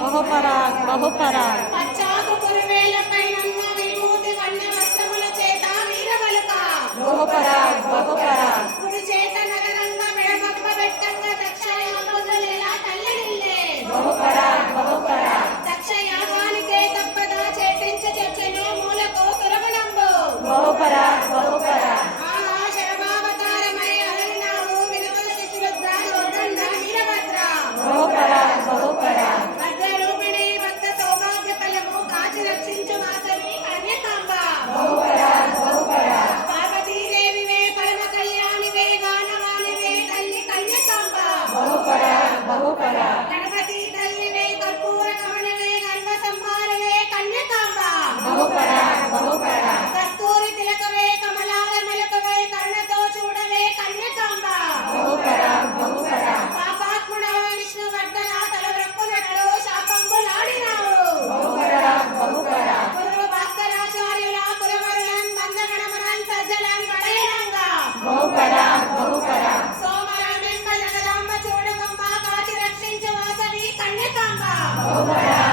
బహుపరాగ్ బహుపరాగ్ బహుపరాగ్ బహుపరాగ్ బహుపరాగ్ బహుపరాగ్ బహుపరాగ్ బహుపరాగ్ బహుపరాగ్ బహుపరాగ్ బహుపరాగ్ బహుపరాగ్ బహుపరాగ్ బహుపరాగ్ బహుపరాగ్ బహుపరాగ్ కస్తూరి తిలకవే కమలాల మెలకవే కర్ణతో చూడవే కన్యకాంబ బహుపరాగ్ బహుపరాగ్ పాపాత్ముడవ విష్ణువర్ధన తలవ్రక్కునట్లు శాపంబులాడినావు బహుపరాగ్ బహుపరాగ్ పూర్వ భాస్కరాచార్యుల పురవరులన్ మందగణమనన్ సజ్జలన్ పడయనంగా బహుపరాగ్ బహుపరాగ్ సోమరామెంబ జగదాంబ చూడగమ్మ కాచి రక్షించు వాసవి కన్యకాంబ బహుపరాగ్